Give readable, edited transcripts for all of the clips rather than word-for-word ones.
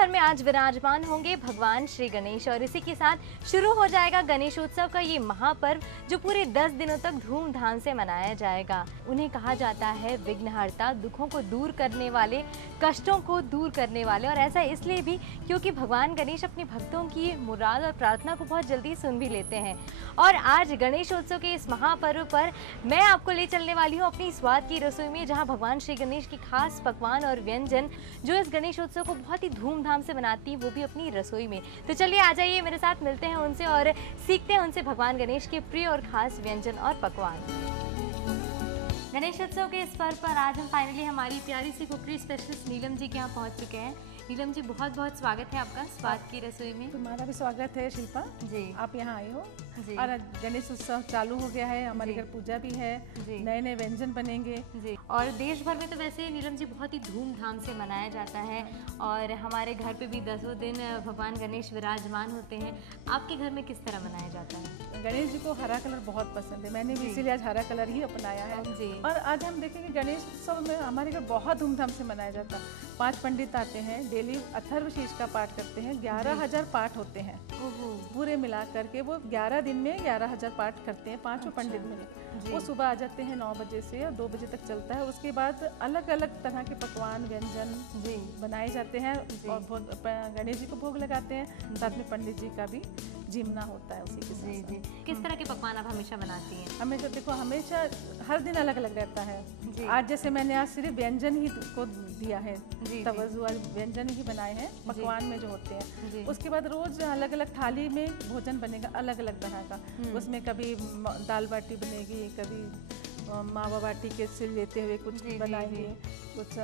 भर में आज विराजमान होंगे भगवान श्री गणेश और इसी के साथ शुरू हो जाएगा गणेशोत्सव का ये महापर्व जो पूरे 10 दिनों तक धूमधाम से मनाया जाएगा। उन्हें कहा जाता है विघ्नहर्ता, दुखों को दूर करने वाले, कष्टों को दूर करने वाले, और ऐसा इसलिए भी क्योंकि भगवान गणेश अपने भक्तों की मुराद और प्रार्थना को बहुत जल्दी सुन भी लेते हैं। और आज गणेशोत्सव के इस महापर्व पर मैं आपको ले चलने वाली हूँ अपनी स्वाद की रसोई में, जहाँ भगवान श्री गणेश की खास पकवान और व्यंजन जो इस गणेशोत्सव को बहुत ही धूमधाम से मनाती हैं, वो भी अपनी रसोई में। तो चलिए आ जाइए मेरे साथ, मिलते हैं उनसे और सीखते हैं उनसे भगवान गणेश के प्रिय और खास व्यंजन और पकवान। गणेशोत्सव के इस पर्व पर आज हम फाइनली हमारी प्यारी सी कुकरी स्पेशलिस्ट नीलम जी के यहाँ पहुँच चुके हैं। नीलम जी, बहुत बहुत स्वागत है आपका स्वाद की रसोई में। तुम्हारा भी स्वागत है शिल्पा जी, आप यहाँ आई हो जी। और गणेश उत्सव चालू हो गया है, हमारे घर पूजा भी है, नए नए व्यंजन बनेंगे जी। और देश भर में तो वैसे नीलम जी बहुत ही धूमधाम से मनाया जाता है और हमारे घर पे भी 10 दिन भगवान गणेश विराजमान होते हैं। आपके घर में किस तरह मनाया जाता है? गणेश जी को हरा कलर बहुत पसंद है, मैंने भी इसीलिए आज हरा कलर ही अपनाया है जी। और आज हम देखेंगे गणेश उत्सव में हमारे घर बहुत धूमधाम से मनाया जाता है। 5 पंडित आते हैं, डेली अथर्वशीष का पाठ करते हैं, 11,000 पाठ होते हैं पूरे मिला करके। वो 11 दिन में 11,000 पाठ करते हैं, 5 पंडित मिले। वो सुबह आ जाते हैं 9 बजे से और 2 बजे तक चलता है। उसके बाद अलग अलग तरह के पकवान व्यंजन बनाए जाते हैं और गणेश जी को भोग लगाते हैं, साथ में पंडित जी का भी जिमना होता है उसी के साथ। किस तरह के पकवान आप हमेशा बनाती हैं? हमेशा देखो, हमेशा हर दिन अलग अलग रहता है। आज जैसे मैंने आज सिर्फ व्यंजन ही को दिया है, तवज्जो व्यंजन ही बनाए हैं पकवान में जो होते हैं। उसके बाद रोज अलग अलग थाली में भोजन बनेगा अलग अलग तरह का। उसमें कभी दाल बाटी बनेगी, कभी मावा बाटी के सिल लेते हुए कुछ बनाएंगे, कुछ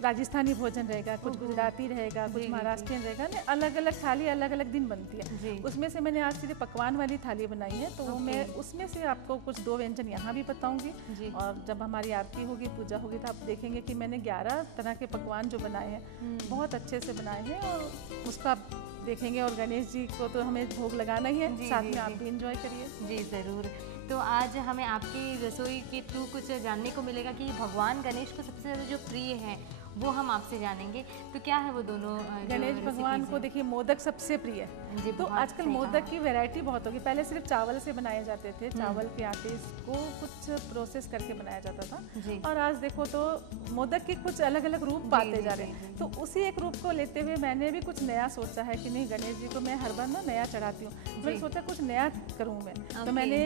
राजस्थानी भोजन रहेगा, कुछ गुजराती रहेगा, कुछ महाराष्ट्रियन रहेगा। ना अलग अलग थाली अलग अलग दिन बनती है। उसमें से मैंने आज सिर्फ पकवान वाली थाली बनाई है, तो मैं उसमें से आपको कुछ 2 व्यंजन यहाँ भी बताऊंगी। और जब हमारी आरती होगी, पूजा होगी, तो आप देखेंगे कि मैंने 11 तरह के पकवान जो बनाए हैं बहुत अच्छे से बनाए हैं और उसका आप देखेंगे। और गणेश जी को तो हमें भोग लगाना ही है, साथ में आप भी इंजॉय करिए। जी ज़रूर। तो आज हमें आपकी रसोई के थ्रू कुछ जानने को मिलेगा कि भगवान गणेश को सबसे ज़्यादा जो प्रिय है वो हम आपसे जानेंगे। तो क्या है वो दोनों? गणेश भगवान को देखिए मोदक सबसे प्रिय है। तो आजकल मोदक की वैरायटी बहुत होगी। पहले सिर्फ चावल से बनाए जाते थे, चावल के आटे को कुछ प्रोसेस करके बनाया जाता था। और आज देखो तो मोदक के कुछ अलग अलग रूप पाते जा रहे हैं। तो उसी एक रूप को लेते हुए मैंने भी कुछ नया सोचा है कि नहीं, गणेश जी को मैं हर बार ना नया चढ़ाती हूँ। मैंने सोचा कुछ नया करूँ मैं, तो मैंने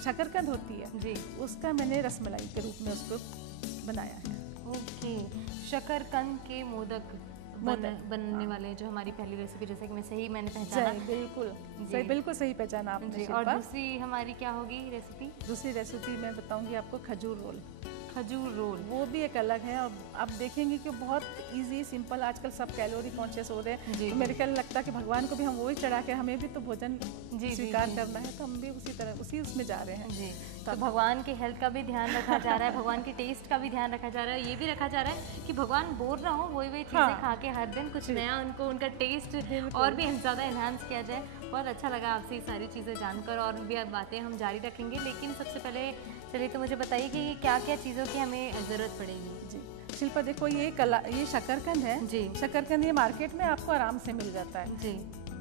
शकरकंद होती है उसका मैंने रसमलाई के रूप में उसको बनाया है। ओके, शकरकंद के मोदक बनने वाले जो हमारी पहली रेसिपी, जैसे कि मैंने पहचाना। बिल्कुल सही पहचाना आपने। और दूसरी हमारी क्या होगी रेसिपी? दूसरी रेसिपी मैं बताऊंगी आपको खजूर रोल। खजूर रोल वो भी एक अलग है और आप देखेंगे कि बहुत इजी सिंपल। आजकल सब कैलोरी कॉन्शियस हो रहे हैं, तो मेरे ख्याल लगता है कि भगवान को भी हम वही चढ़ा के हमें भी तो भोजन स्वीकार करना है, तो हम भी उसी तरह उसमें जा रहे हैं। तो भगवान की हेल्थ का भी ध्यान रखा जा रहा है, भगवान की टेस्ट का भी ध्यान रखा जा रहा है। ये भी रखा जा रहा है कि भगवान बोर ना हो, वही चीज़ें खा के हर दिन कुछ नया उनका टेस्ट और भी ज़्यादा एनहांस किया जाए। बहुत अच्छा लगा आपसे ये सारी चीज़ें जानकर, और भी बातें हम जारी रखेंगे। लेकिन सबसे पहले चलिए तो मुझे बताइए कि क्या क्या चीज़ों की हमें ज़रूरत पड़ेगी? जी शिल्पा, देखो ये शकरकंद है जी। शकरकंद ये मार्केट में आपको आराम से मिल जाता है जी,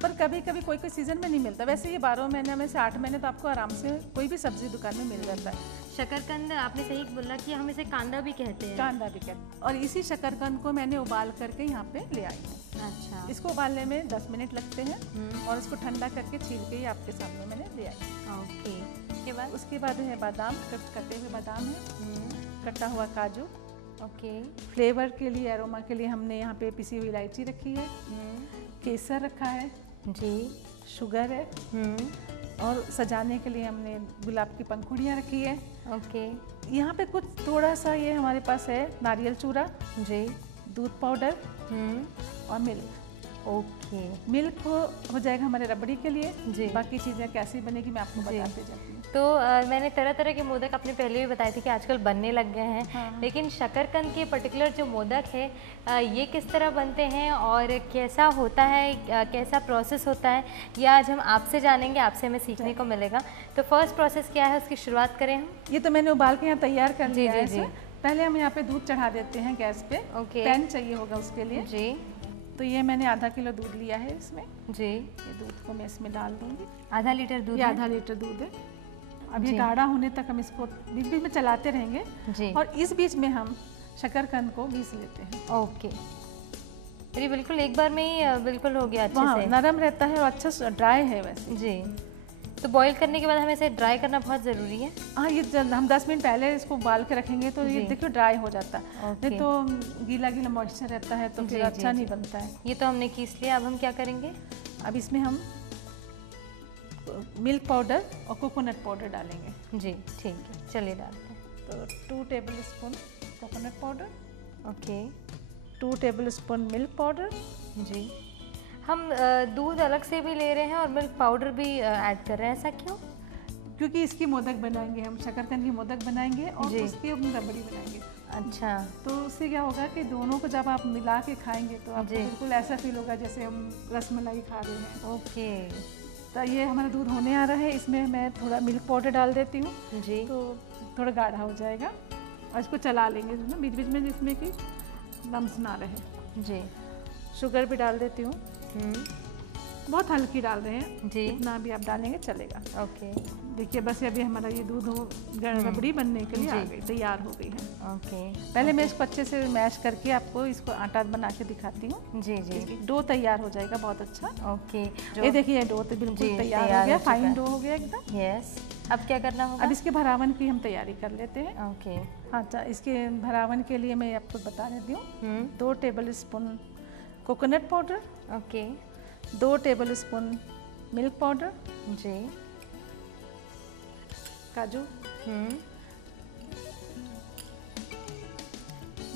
पर कभी कभी कोई सीजन में नहीं मिलता। वैसे ये 12 महीने में से 8 महीने तो आपको आराम से कोई भी सब्जी दुकान में मिल जाता है। शकरकंद आपने सही बोला कि हम इसे कांदा भी कहते हैं। कांदा भी कहते हैं। और इसी शकरकंद को मैंने उबाल करके यहाँ पे ले आई हूँ। अच्छा, इसको उबालने में 10 मिनट लगते हैं और इसको ठंडा करके छील के ही आपके सामने मैंने ले आई। ओके, उसके बाद है बादाम, कटे हुए बादाम है, कटा हुआ काजू। ओके, फ्लेवर के लिए, एरोमा के लिए हमने यहाँ पे पिसी हुई इलायची रखी है, केसर रखा है जी, शुगर है, और सजाने के लिए हमने गुलाब की पंखुड़ियाँ रखी है। ओके, यहाँ पे कुछ थोड़ा सा ये हमारे पास है नारियल चूरा जी, दूध पाउडर और मिल्क। ओके, मिल्क हो जाएगा हमारे रबड़ी के लिए जी। बाकी चीज़ें कैसी बनेगी मैं आपको बताते जाती हूँ। तो मैंने तरह तरह के मोदक अपने पहले भी बताए थे कि आजकल बनने लग गए हैं। हाँ। लेकिन शकरकंद के पर्टिकुलर जो मोदक है ये किस तरह बनते हैं और कैसा होता है, कैसा प्रोसेस होता है, ये आज हम आपसे जानेंगे, आपसे हमें सीखने को मिलेगा। तो फर्स्ट प्रोसेस क्या है, उसकी शुरुआत करें हम? ये तो मैंने उबाल के यहाँ तैयार कर लिया है। पहले हम यहाँ पे दूध चढ़ा देते हैं गैस पे। पैन चाहिए होगा उसके लिए जी। तो ये मैंने आधा किलो दूध लिया है इसमें जी। ये दूध को मैं इसमें डाल दूंगी। आधा लीटर दूध? ये आधा लीटर दूध है। अब ये गाढ़ा होने तक हम इसको बीच बीच में चलाते रहेंगे जी। और इस बीच में हम शकरकंद को पीस लेते हैं। ओके। ये बिल्कुल एक बार में ही बिल्कुल हो गया अच्छे से? नरम रहता है और अच्छा ड्राई है वैसे जी। तो बॉईल करने के बाद हमें इसे ड्राई करना बहुत ज़रूरी है? हाँ, ये हम 10 मिनट पहले इसको उबाल के रखेंगे तो ये देखिए ड्राई हो जाता है। नहीं तो गीला गीला मॉइस्चर रहता है तो फिर अच्छा नहीं बनता है। ये तो हमने कीस लिया, अब हम क्या करेंगे? अब इसमें हम मिल्क पाउडर और कोकोनट पाउडर डालेंगे। जी ठीक है, चलिए डालते हैं। तो 2 table spoon coconut powder. Okay. 2 table spoon milk powder. जी। हम दूध अलग से भी ले रहे हैं और मिल्क पाउडर भी ऐड कर रहे हैं, ऐसा क्यों? क्योंकि इसकी मोदक बनाएंगे हम, शकरकंद की मोदक बनाएंगे और उसकी हम रबड़ी बनाएंगे। अच्छा। तो उससे क्या होगा कि दोनों को जब आप मिला के खाएंगे तो आपको बिल्कुल ऐसा फील होगा जैसे हम रसमलाई खा रहे हैं। ओके। तो ये हमारा दूध होने आ रहा है, इसमें मैं थोड़ा मिल्क पाउडर डाल देती हूँ जी। तो थोड़ा गाढ़ा हो जाएगा और इसको चला लेंगे ना बीच बीच में, जिसमें कि लम्स ना रहे जी। शुगर भी डाल देती हूँ, बहुत हल्की डाल रहे हैं जी। इतना भी आप डालेंगे चलेगा। ओके। देखिए बस अभी हमारा ये दूध रबड़ी बनने के लिए आ गई, तैयार हो गई है। ओके। पहले मैं इसको अच्छे से मैश करके आपको इसको आटा बना के दिखाती हूँ। जी जी। डो तैयार हो जाएगा बहुत अच्छा। ओके। ये देखिए डो तो बिल्कुल तैयार हो गया, फाइन डो हो गया एकदम। यस। अब क्या करना होगा? अब इसके भरावन की हम तैयारी कर लेते हैं। ओके। हाँ, इसके भरावन के लिए मैं आपको बता देती हूँ। 2 table spoon coconut powder. Okay. 2 table spoon milk powder जी। काजू,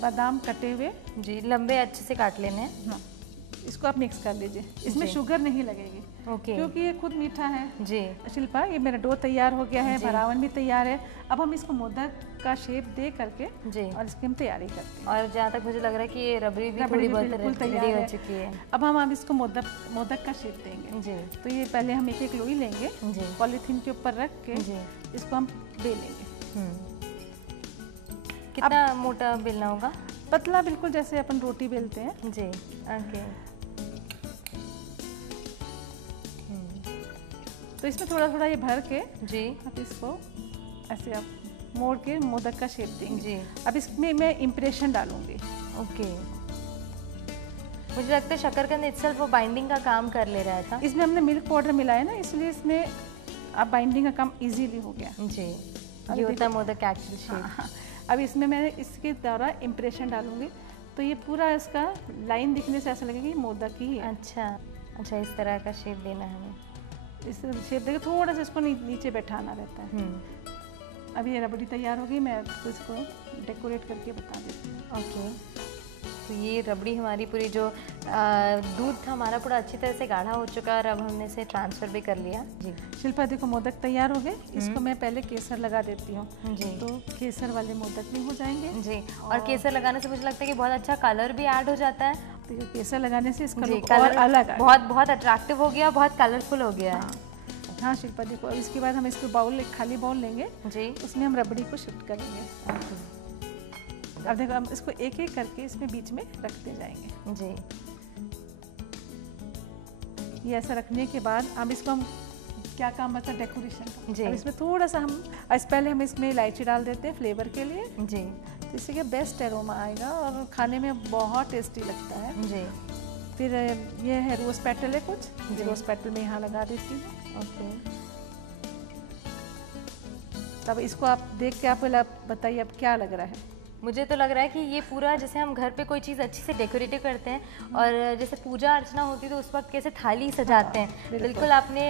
बादाम कटे हुए जी, लंबे अच्छे से काट लेने हैं। हाँ, इसको आप मिक्स कर लीजिए। इसमें शुगर नहीं लगेगी। ओके। क्योंकि ये खुद मीठा है जी। शिल्पा, ये मेरा डो तैयार हो गया है, भरावन भी तैयार है। अब हम इसको मोदक का शेप दे करके जी और इसकी हम तैयारी करते हैं। और जहाँ तक मुझे लग रहा है कि ये रबड़ी भी थोड़ी बहुत तैयार हो चुकी है। अब हम इसको मोदक का शेप देंगे जी। तो ये पहले हम एक लोई लेंगे जी, पॉलीथीन के ऊपर रख के जी, इसको हम बेलेंगे। कितना मोटा बेलना होगा? पतला, बिल्कुल जैसे अपन रोटी बेलते हैं जी। ओके। तो इसमें थोड़ा थोड़ा ये भर के जी अब इसको ऐसे आप मोड़ के मोदक का शेप देंगे जी। अब इसमें मैं इम्प्रेशन डालूंगी। ओके। मुझे लगता है शकरकंद इटसेल्फ वो बाइंडिंग का काम कर ले रहा था। इसमें हमने मिल्क पाउडर मिलाया ना, इसलिए इसमें अब बाइंडिंग का काम इजीली हो गया जी। ये होता है मोदक का एक्चुअल शेप। हाँ। अब इसमें मैं इसके द्वारा इम्प्रेशन डालूंगी तो ये पूरा इसका लाइन दिखने से ऐसा लगेगा कि मोदक ही है। अच्छा, इस तरह का शेप देना है हमें। इस शेप देकर थोड़ा सा इसको नीचे बैठाना रहता है। अब ये रबड़ी तैयार होगी, मैं आपको इसको डेकोरेट करके बता देती हूँ। ओके। तो ये रबड़ी हमारी पूरी जो दूध था हमारा पूरा अच्छी तरह से गाढ़ा हो चुका है और अब हमने इसे ट्रांसफ़र भी कर लिया जी। शिल्पा देखो मोदक तैयार हो गए, इसको मैं पहले केसर लगा देती हूँ जी। तो केसर वाले मोदक भी हो जाएंगे जी। और केसर लगाने से मुझे लगता है कि बहुत अच्छा कलर भी ऐड हो जाता है। तो केसर लगाने से इसका लुक और अलग बहुत अट्रैक्टिव हो गया, बहुत कलरफुल हो गया। हाँ शिल्पा देखो, इसके बाद हम इसको एक खाली बाउल लेंगे जी, उसमें हम रबड़ी को शिफ्ट करेंगे। अब देखो हम इसको एक एक करके इसमें बीच में रखते जाएंगे जी। ये ऐसा रखने के बाद अब इसको हम क्या काम बचा डेकोरेशन का जी। अब इसमें थोड़ा सा हम पहले हम इसमें इलायची डाल देते हैं फ्लेवर के लिए जी। तो इससे क्या बेस्ट एरोमा आएगा और खाने में बहुत टेस्टी लगता है जी। फिर ये है रोज पेटल है कुछ, रोज पेटल में यहाँ लगा देती हूँ। ओके। तब इसको आप देख के आप बताइए अब क्या लग रहा है? मुझे तो लग रहा है कि ये पूरा जैसे हम घर पे कोई चीज़ अच्छी से डेकोरेटिव करते हैं और जैसे पूजा अर्चना होती है तो उस वक्त कैसे थाली सजाते हैं, बिल्कुल आपने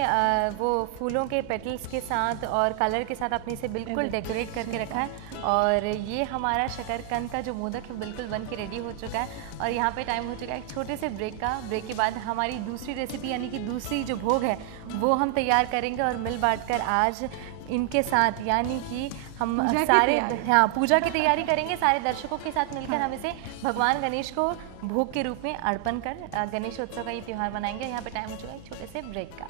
वो फूलों के पेटल्स के साथ और कलर के साथ आपने इसे बिल्कुल डेकोरेट करके रखा है। और ये हमारा शकरकंद का जो मोदक है बिल्कुल बन के रेडी हो चुका है। और यहाँ पे टाइम हो चुका है एक छोटे से ब्रेक का। ब्रेक के बाद हमारी दूसरी रेसिपी यानी कि दूसरी जो भोग है वो हम तैयार करेंगे और मिल बांट कर आज इनके साथ यानी कि हम सारे पूजा की तैयारी करेंगे। सारे दर्शकों के साथ मिलकर हम इसे भगवान गणेश को भोग के रूप में अर्पण कर गणेशोत्सव का ये त्यौहार मनाएंगे। यहाँ पे टाइम हो चुका है एक छोटे से ब्रेक का।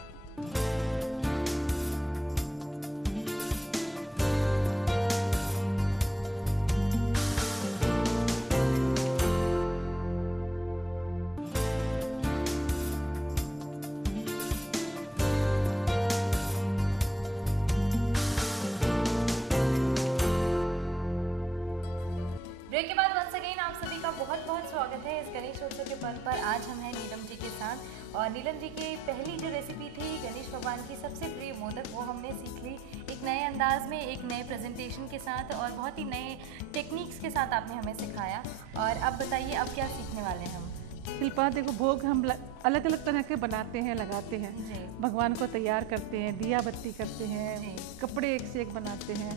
बहुत बहुत स्वागत है इस गणेशोत्सव के पर्व पर। आज हम हैं नीलम जी के साथ और नीलम जी की पहली जो रेसिपी थी गणेश भगवान की सबसे प्रिय मोदक, वो हमने सीख ली एक नए अंदाज में, एक नए प्रेजेंटेशन के साथ और बहुत ही नए टेक्निक्स के साथ आपने हमें सिखाया। और अब बताइए अब क्या सीखने वाले हैं हम? शिल्पा देखो, भोग हम अलग अलग तरह के बनाते हैं, लगाते हैं, भगवान को तैयार करते हैं, दिया बत्ती करते हैं, कपड़े एक से एक बनाते हैं,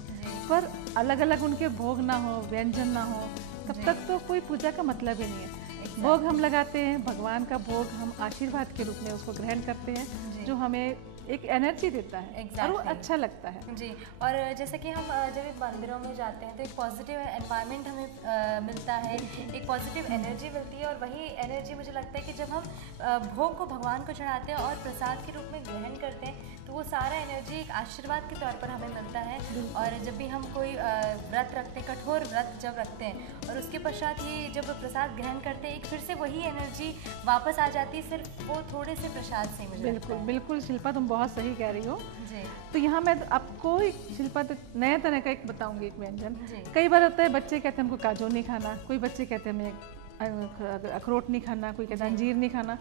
पर अलग अलग उनके भोग ना हो, व्यंजन ना हो, तब तक तो कोई पूजा का मतलब ही नहीं है। भोग हम लगाते हैं, भगवान का भोग हम आशीर्वाद के रूप में उसको ग्रहण करते हैं, जो हमें एक एनर्जी देता है और वो अच्छा लगता है जी। और जैसे कि हम जब मंदिरों में जाते हैं तो एक पॉजिटिव एनवायरनमेंट हमें मिलता है, एक पॉजिटिव एनर्जी मिलती है और वही एनर्जी मुझे लगता है कि जब हम भोग को भगवान को चढ़ाते हैं और प्रसाद के रूप में ग्रहण करते हैं तो वो सारा एनर्जी एक आशीर्वाद के तौर पर हमें मिलता है। और जब भी हम कोई व्रत रखते हैं, कठोर व्रत जब रखते हैं और उसके पश्चात ये जब प्रसाद ग्रहण करते हैं, एक फिर से वही एनर्जी वापस आ जाती है, सिर्फ वो थोड़े से प्रसाद से। मुझे बिल्कुल बिल्कुल शिल्पा, तुम बहुत सही कह रही हो जी। तो यहाँ मैं आपको एक शिल्पा तो नए तरह का एक बताऊंगी एक व्यंजन। कई बार होता है बच्चे कहते हैं हमको काजू नहीं खाना, कोई बच्चे कहते हैं हमें अखरोट नहीं खाना, कोई कहता है अंजीर नहीं खाना,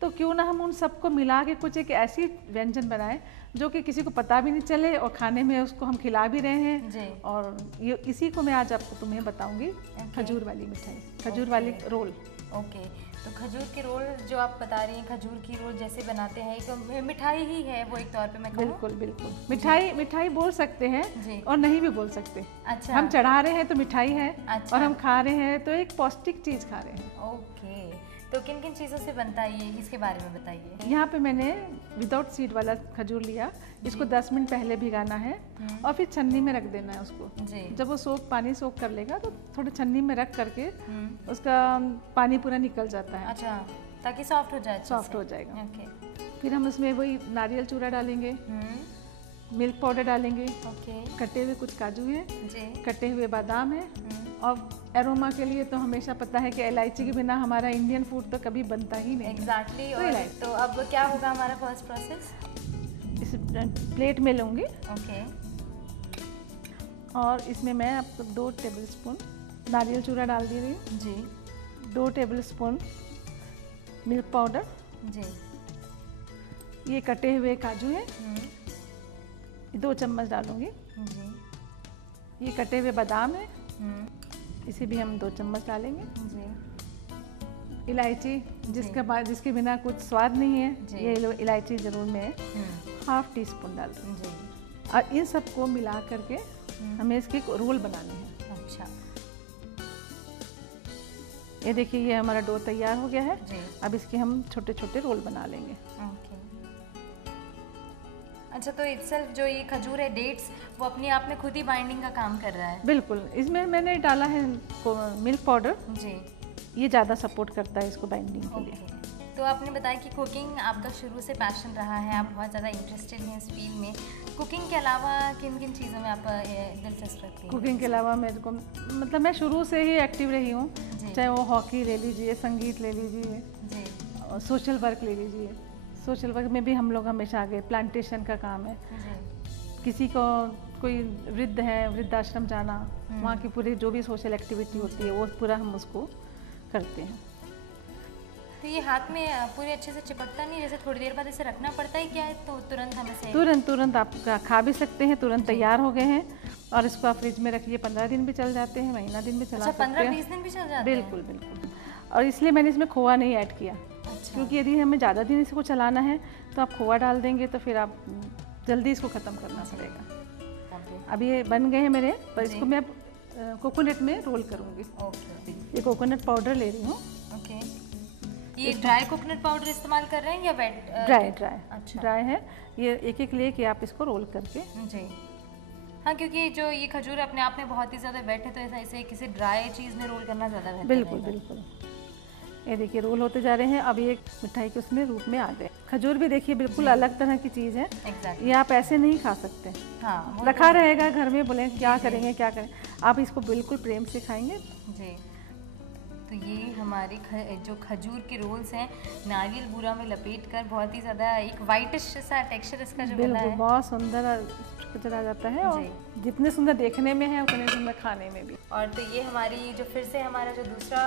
तो क्यों ना हम उन सबको मिला के कुछ एक ऐसी व्यंजन बनाएं जो कि किसी को पता भी नहीं चले और खाने में उसको हम खिला भी रहे हैं। और ये इसी को मैं आज आपको तुम्हें बताऊंगी, खजूर वाली मिठाई, खजूर वाली रोल। ओके, तो खजूर के रोल जो आप बता रही हैं, खजूर की रोल जैसे बनाते हैं, एक मिठाई ही है वो एक तौर पे मैं कहूँ। बिल्कुल बिल्कुल, मिठाई मिठाई बोल सकते हैं और नहीं भी बोल सकते। अच्छा, हम चढ़ा रहे हैं तो मिठाई है। अच्छा। और हम खा रहे हैं तो एक पौष्टिक चीज खा रहे हैं। ओके, तो किन किन चीज़ों से बनता है ये, इसके बारे में बताइए। यहाँ पे मैंने विदाउट सीड वाला खजूर लिया, इसको 10 मिनट पहले भिगाना है और फिर छन्नी में रख देना है उसको। जब वो पानी सोख कर लेगा तो थोड़ी छन्नी में रख करके उसका पानी पूरा निकल जाता है। अच्छा, ताकि सॉफ्ट हो जाए। सॉफ्ट हो जाएगा। ओके, फिर हम उसमें वही नारियल चूरा डालेंगे, मिल्क पाउडर डालेंगे, कटे हुए कुछ काजू हैं, कटे हुए बादाम हैं, और एरोमा के लिए तो हमेशा पता है कि इलायची के बिना हमारा इंडियन फूड तो कभी बनता ही नहीं। एग्जैक्टली। तो अब क्या होगा हमारा फर्स्ट प्रोसेस? इस प्लेट में लूँगी। ओके, और इसमें मैं आपको 2 टेबलस्पून नारियल चूरा डाल दे रही हूँ जी, 2 टेबलस्पून मिल्क पाउडर जी, ये कटे हुए काजू हैं, 2 चम्मच डालूँगी जी, ये कटे हुए बादाम है, इसे भी हम 2 चम्मच डालेंगे जी, इलायची जिसके बिना कुछ स्वाद नहीं है, ये इलायची जरूर मैं 1/2 टीस्पून डाल दूँगी। और इन सबको मिला करके हमें इसके रोल बनाने हैं। अच्छा, ये देखिए ये हमारा डो तैयार हो गया है। अब इसके हम छोटे छोटे रोल बना लेंगे। ओके, अच्छा, तो इटसेल्फ जो ये खजूर है, डेट्स, वो अपने आप में खुद ही बाइंडिंग का काम कर रहा है। बिल्कुल, इसमें मैंने डाला है मिल्क पाउडर जी, ये ज़्यादा सपोर्ट करता है इसको बाइंडिंग के लिए। तो आपने बताया कि कुकिंग आपका शुरू से पैशन रहा है, आप बहुत ज़्यादा इंटरेस्टेड हैं इस फील्ड में। कुकिंग के अलावा किन किन चीज़ों में आप दिलचस्प रखती हैं? कुकिंग के अलावा मेरे को मतलब मैं शुरू से ही एक्टिव रही हूँ, चाहे वो हॉकी ले लीजिए, संगीत ले लीजिए, और सोशल वर्क ले लीजिए। सोशल वर्क में भी हम लोग हमेशा आगे, प्लांटेशन का काम है, किसी को कोई वृद्ध है, वृद्धाश्रम जाना, वहाँ की पूरी जो भी सोशल एक्टिविटी होती है वो पूरा हम उसको करते हैं। तो ये हाथ में पूरे अच्छे से चिपकता नहीं, जैसे थोड़ी देर बाद इसे रखना पड़ता है क्या है, तो तुरंत हम इसे तुरंत आप खा भी सकते हैं, तुरंत तैयार हो गए हैं। और इसको आप फ्रिज में रखिए, 15 दिन भी चल जाते हैं, महीना दिन भी चला सकते हैं। 15-20 दिन भी चल जाते हैं? बिल्कुल बिल्कुल। और इसलिए मैंने इसमें खोआ नहीं ऐड किया। अच्छा। क्योंकि यदि हमें ज़्यादा दिन इसको चलाना है तो आप खोआ डाल देंगे तो फिर आप जल्दी इसको ख़त्म करना पड़ेगा। अब ये बन गए हैं मेरे, पर इसको मैं अब कोकोनट में रोल करूँगी। ये कोकोनट पाउडर ले रही हूँ। ये ड्राई कोकोनट पाउडर इस्तेमाल कर रहे हैं या वेट? ड्राई। अच्छा, ड्राई है। ये एक लेके आप इसको रोल करके जी। हाँ, क्योंकि जो ये खजूर अपने आप में बहुत ही ज़्यादा वेट है, तो ऐसा इसे किसी ड्राई चीज़ में रोल करना ज़्यादा बेहतर है। बिल्कुल। ये देखिए रोल होते जा रहे हैं। अब ये मिठाई के उसमें रूप में आ गए। खजूर भी देखिए बिल्कुल अलग तरह की चीज़ है। ये आप ऐसे नहीं खा सकते। हाँ, रखा रहेगा घर में, बोले क्या करेंगे क्या करें, आप इसको बिल्कुल प्रेम से खाएंगे। जी। तो ये हमारे जो खजूर के रोल्स हैं नारियल बूरा में लपेट कर बहुत ही ज़्यादा एक वाइटिश सा टेक्सचर इसका जो बना है, बहुत सुंदर चला जाता है और जितने सुंदर देखने में है उतने सुंदर खाने में भी। और तो ये हमारी जो फिर से हमारा जो दूसरा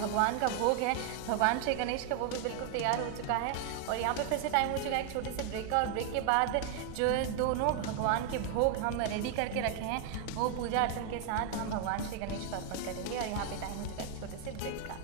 भगवान का भोग है, भगवान श्री गणेश का, वो भी बिल्कुल तैयार हो चुका है। और यहाँ पे फिर से टाइम हो चुका है एक छोटे से ब्रेक का, और ब्रेक के बाद जो दोनों भगवान के भोग हम रेडी करके रखे हैं वो पूजा अर्चन के साथ हम भगवान श्री गणेश को अर्पण करेंगे। और यहाँ पे टाइम हो चुका है एक छोटे से ब्रेक का।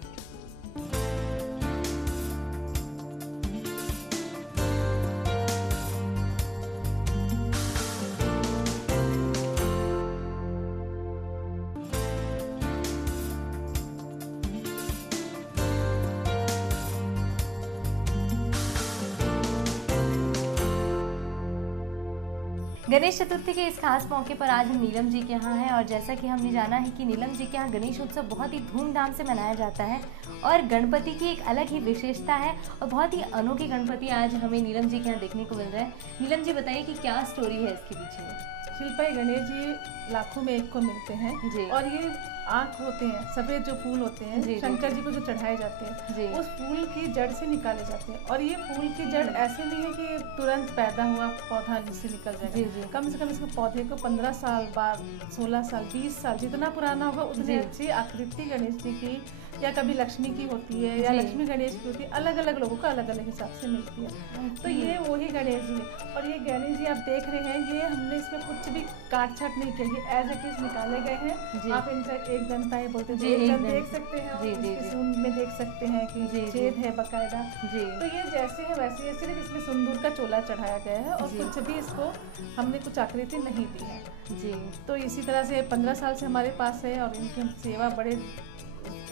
गणेश चतुर्थी के इस खास मौके पर आज हम नीलम जी के यहाँ हैं, और जैसा कि हमने जाना है कि नीलम जी के यहाँ गणेश उत्सव बहुत ही धूमधाम से मनाया जाता है और गणपति की एक अलग ही विशेषता है और बहुत ही अनोखी गणपति आज हमें नीलम जी के यहाँ देखने को मिल रहा है। नीलम जी बताइए कि क्या स्टोरी है इसके पीछे में? शिल्पा गणेश जी लाखों में एक को मिलते हैं जी। और ये आँख होते हैं, सफेद जो फूल होते हैं जी, शंकर जी को जो चढ़ाए जाते हैं उस फूल की जड़ से निकाले जाते हैं। और ये फूल की जड़ ऐसे नहीं है कि तुरंत पैदा हुआ पौधा जिससे निकल जाएगा। कम से कम इसके पौधे को 15 साल बाद, 16 साल, 20 साल जितना पुराना होगा उतनी अच्छी आकृति गणेश जी की या कभी लक्ष्मी की होती है या लक्ष्मी गणेश की होती है, अलग अलग लोगों को अलग अलग हिसाब से मिलती है। तो ये वही गणेश जी है। और ये गणेश जी आप देख रहे हैं, ये हमने इसमें कुछ भी काट छाट नहीं की, एज इट इज निकाले गए हैं। आप इनसे एक जनता ये बोलते हैं देख सकते हैं, सूंड में देख सकते हैं कि छेद है बकायदा। तो ये जैसे है वैसे है, सिर्फ इसमें सिंदूर का चोला चढ़ाया गया है और कुछ भी इसको हमने कुछ आकृति नहीं दी है जी। तो इसी तरह से 15 साल से हमारे पास है और इनकी सेवा बड़े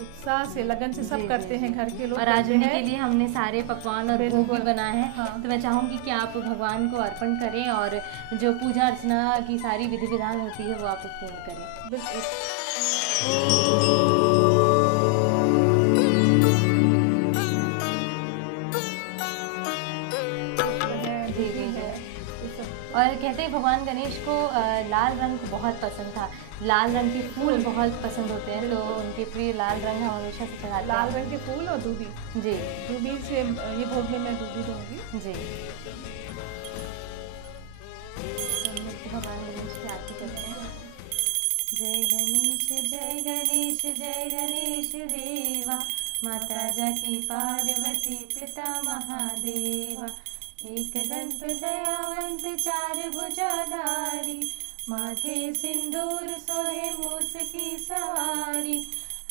उत्साह से लगन से सब करते हैं घर के लोग। और आज उनके लिए हमने सारे पकवान और भोग भी बनाए हैं। तो मैं चाहूँगी कि आप भगवान को अर्पण करें और जो पूजा अर्चना की सारी विधि विधान होती है वो आप पूर्ण करें। और कहते हैं भगवान गणेश को लाल रंग बहुत पसंद था, लाल रंग के फूल बहुत पसंद होते हैं, तो उनके प्रिय लाल रंग हम हमेशा से चढ़ाते हैं। लाल रंग के फूल और दूधी जी, दूधी से ये भोग में मैं दूधी दूंगी जी। भगवान गणेश की आरती करते हैं। जय गणेश जय गणेश जय गणेश देवा, माता जाकी पार्वती पिता महादेवा, एक दंत दयावंत चार भुजाधारी, माथे सिंदूर सोहे मूस की सवारी,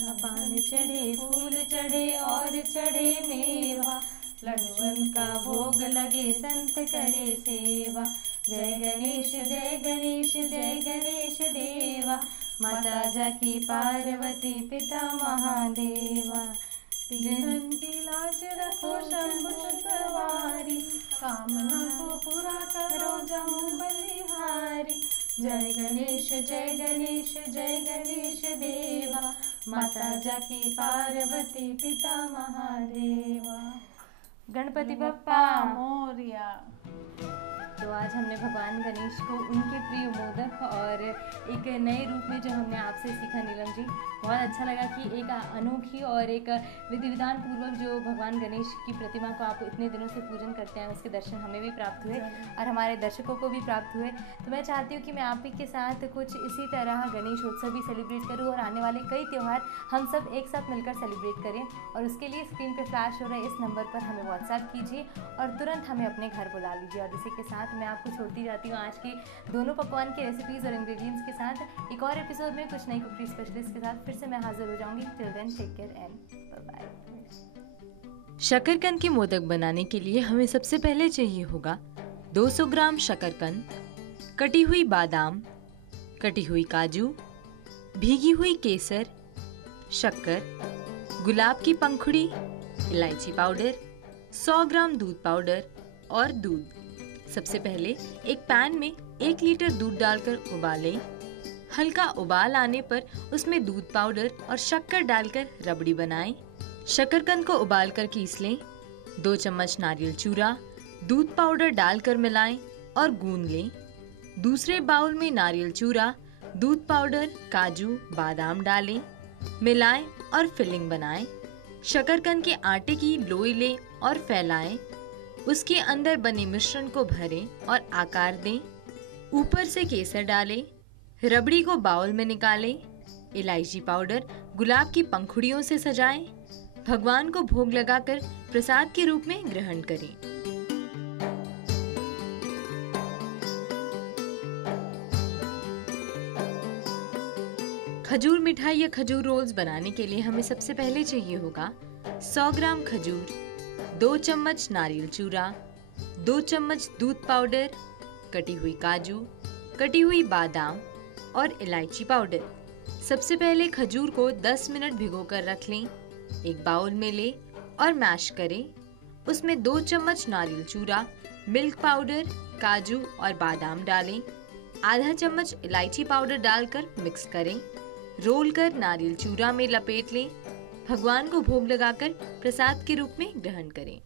पान चढ़े फूल चढ़े और चढ़े मेवा, लड्डुअन का भोग लगे संत करे सेवा। जय गणेश जय गणेश जय गणेश देवा, माता जाकी पार्वती पिता महादेवा, धन की लाज रखो शंभु सवारी, कामना को पूरा करो जाऊं बलिहारी। जय गणेश जय गणेश जय गणेश देवा, माता जाकी पार्वती पिता महादेवा। गणपति बप्पा मोरिया। तो आज हमने भगवान गणेश को उनके प्रिय मोदक और एक नए रूप में जो हमने आपसे सीखा नीलम जी, बहुत अच्छा लगा कि एक अनोखी और एक विधि विधान पूर्वक जो भगवान गणेश की प्रतिमा को आप इतने दिनों से पूजन करते हैं उसके दर्शन हमें भी प्राप्त हुए और हमारे दर्शकों को भी प्राप्त हुए। तो मैं चाहती हूँ कि मैं आप ही के साथ कुछ इसी तरह गणेश उत्सव भी सेलिब्रेट करूँ और आने वाले कई त्यौहार हम सब एक साथ मिलकर सेलिब्रेट करें। और उसके लिए स्क्रीन पर फ्लैश हो रहे इस नंबर पर हमें व्हाट्सएप कीजिए और तुरंत हमें अपने घर बुला लीजिए। और इसी के साथ मैं आपको छोड़ती जाती हूँ आज के दोनों पकवान की रेसिपीज़ और इंग्रेडिएंट्स के साथ। एक और एपिसोड में कुछ नई कुकिंग स्पेशलिस्ट के साथ फिर से मैं हाजिर हो जाऊंगी। Till then take care and bye bye. शकरकंद के मोदक बनाने के लिए हमें सबसे पहले चाहिए होगा 200 ग्राम शकरकंद, कटी हुई बादाम, कटी हुई काजू, भीगी हुई केसर, शक्कर, गुलाब की पंखुड़ी, इलायची पाउडर, 100 ग्राम दूध पाउडर और दूध। सबसे पहले एक पैन में 1 लीटर दूध डालकर उबालें। हल्का उबाल आने पर उसमें दूध पाउडर और शक्कर डालकर रबड़ी बनाएं। शकरकंद को उबालकर कीस लें। 2 चम्मच नारियल चूरा दूध पाउडर डालकर मिलाएं और गूंद लें। दूसरे बाउल में नारियल चूरा, दूध पाउडर, काजू, बादाम डालें, मिलाएं और फिलिंग बनाएं। शकरकंद के आटे की लोई लें और फैलाएं। उसके अंदर बने मिश्रण को भरें और आकार दें। ऊपर से केसर डालें। रबड़ी को बाउल में निकालें। इलायची पाउडर गुलाब की पंखुड़ियों से सजाएं। भगवान को भोग लगाकर प्रसाद के रूप में ग्रहण करें। खजूर मिठाई या खजूर रोल्स बनाने के लिए हमें सबसे पहले चाहिए होगा 100 ग्राम खजूर, 2 चम्मच नारियल चूरा, 2 चम्मच दूध पाउडर, कटी हुई काजू, कटी हुई बादाम और इलायची पाउडर। सबसे पहले खजूर को 10 मिनट भिगोकर रख लें। एक बाउल में लें और मैश करें। उसमें 2 चम्मच नारियल चूरा, मिल्क पाउडर, काजू और बादाम डालें। आधा चम्मच इलायची पाउडर डालकर मिक्स करें। रोल कर नारियल चूरा में लपेट लें। भगवान को भोग लगाकर प्रसाद के रूप में ग्रहण करें।